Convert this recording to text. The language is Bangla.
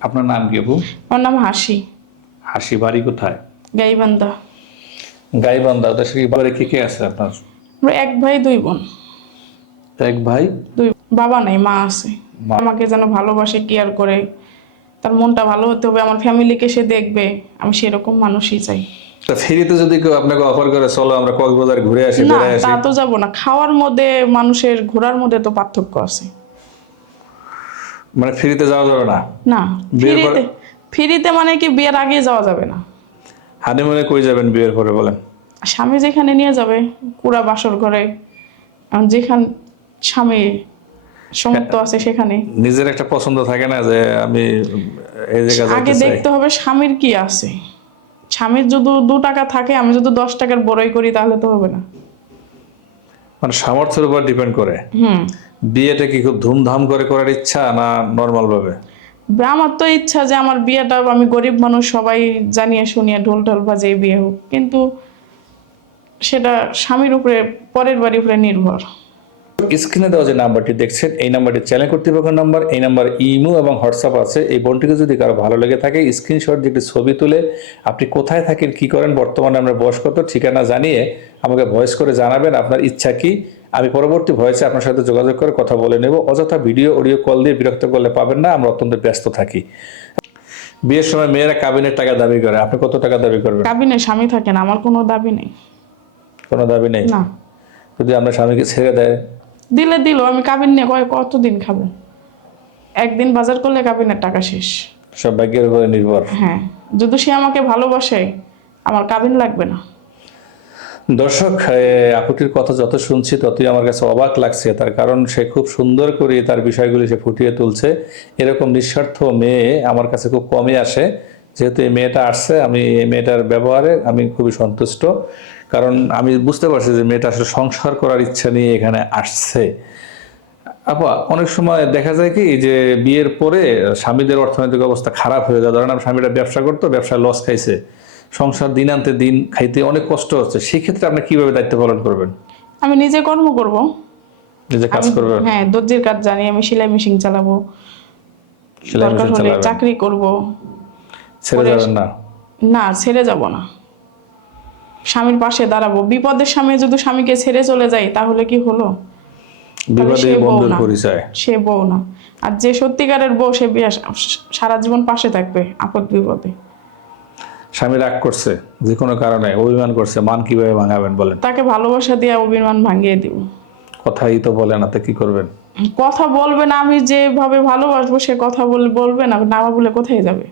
আপনার নাম কি আপু? আমার নাম হাসি। হাসি বাড়ি কোথায়? গাইবান্ধা। গাইবান্ধা দেশে কি বাড়ি কে কে আছে আপনার? আমরা এক ভাই দুই বোন। এক ভাই? দুই বাবা নাই মা আছে। আমাকে যেন ভালোবাসে কেয়ার করে। তার মনটা ভালো হতে হবে আমার ফ্যামিলিকে সে দেখবে। আমি সেরকম মানুষই চাই। তা ফ্রিতে যদি কেউ আপনাকে অফার করে চলো আমরা কক্সবাজার ঘুরে আসি না তা তো যাব না। খাওয়ার মধ্যে মানুষের ঘোরার মধ্যে তো পার্থক্য আছে। মানে ফ্রিতে যাওয়া যাবে না? না ফ্রিতে ফ্রিতে মানে কি বিয়ের আগে যাওয়া যাবে না? হানিমুনে কই যাবেন বিয়ের পরে বলেন? স্বামী যেখানে নিয়ে যাবে কুড়া বাসর ঘরে যেখান স্বামী সমর্থ আছে সেখানে। নিজের একটা পছন্দ থাকে না যে আমি এই জায়গায় আগে দেখতে হবে স্বামীর কি আছে। স্বামীর যদি দু টাকা থাকে আমি যদি দশ টাকার বড়ই করি তাহলে তো হবে না। মানে সামর্থ্যের উপর ডিপেন্ড করে। বিয়েটা কি খুব ধুমধাম করে করার ইচ্ছা না নর্মাল ভাবে? আমার তো ইচ্ছা যে আমার বিয়েটা আমি গরিব মানুষ সবাই জানিয়ে শুনিয়ে ঢোল ঢোল বাজে বিয়ে হোক। কিন্তু সেটা স্বামীর উপরে পরের বাড়ির উপরে নির্ভর। স্ক্রিনে দেওয়া যে নাম্বারটি দেখছেন এই নাম্বারটি চ্যানেল কর্তৃপক্ষের নাম্বার এই নাম্বার ইমো এবং হোয়াটসঅ্যাপ আছে। এই বোনটিকে যদি কারও ভালো লেগে থাকে স্ক্রিনশট দিয়ে একটি ছবি তুলে আপনি কোথায় থাকেন কি করেন বর্তমানে আমরা বয়স কত ঠিকানা জানিয়ে আমাকে ভয়েস করে জানাবেন আপনার ইচ্ছা কি। আমি পরবর্তী ভয়েসে আপনার সাথে যোগাযোগ করে কথা বলে নেব। অযথা ভিডিও অডিও কল দিয়ে বিরক্ত করলে পাবেন না আমরা অত্যন্ত ব্যস্ত থাকি। বিয়ের সময় মেয়েরা কাবিনের টাকা দাবি করে। আপনি কত টাকা দাবি করবেন? কাবিনে স্বামী থাকে না আমার কোনো দাবি নেই। কোনো দাবি নেই? না। যদি আমরা স্বামীকে ছেড়ে দেয় দিলে দিল আমি কাবিন নিয়ে কয় কতদিন খাব? একদিন বাজার করলে কাবিনের টাকা শেষ। সব ভাগ্যের উপরে নির্ভর। হ্যাঁ যদি সে আমাকে ভালোবাসে আমার কাবিন লাগবে না। দর্শক আপুটির কথা যত শুনছি ততই আমার কাছে অবাক লাগছে। তার কারণ সে খুব সুন্দর করে তার বিষয়গুলি সে ফুটিয়ে তুলছে। এরকম নিঃস্বার্থ মেয়ে আমার কাছে খুব কমই আসে। যেহেতু এই মেয়েটা আসছে আমি এই মেয়েটার ব্যবহারে আমি খুবই সন্তুষ্ট। কারণ আমি বুঝতে পারছি যে মেয়েটা আসলে সংসার করার ইচ্ছা নিয়ে এখানে আসছে। আপা অনেক সময় দেখা যায় কি যে বিয়ের পরে স্বামীদের অর্থনৈতিক অবস্থা খারাপ হয়ে যায়। ধরেন স্বামীরা ব্যবসা করতো ব্যবসায় লস খাইছে। সংসার দিন আনতে দিন খাইতে অনেক কষ্ট হচ্ছে। সেক্ষেত্রে আপনি কীভাবে দায়িত্ব পালন করবেন? আমি নিজে কর্ম করব। নিজে কাজ করবেন? হ্যাঁ দর্জির কাজ জানি আমি সেলাই মেশিন চালাবো। সেলাই দরকার মেশিন হলে চাকরি করব। ছেড়ে যাবেন না? না ছেড়ে যাব না। স্বামীর পাশে দাঁড়াবো। বিপদের যদি স্বামীকে ছেড়ে চলে যায় তাহলে কি হলো? বউ বন্ধুর পরিচয়। সে বউ না। আর যে সত্যিকারের বউ সে সারা জীবন পাশে থাকবে আপদ বিপদে। স্বামী রাগ করছে যে কোনো কারণে অভিমান করছে। মান কীভাবে ভাঙাবেন বলেন? তাকে ভালোবাসা দিয়ে অভিমান ভাঙিয়ে দিব। কথাই তো বলে না তো কি করবেন? কথা বলবে না আমি যেভাবে ভালোবাসবো সে কথা বল বলবে না। না বলে কোথায় যাবে?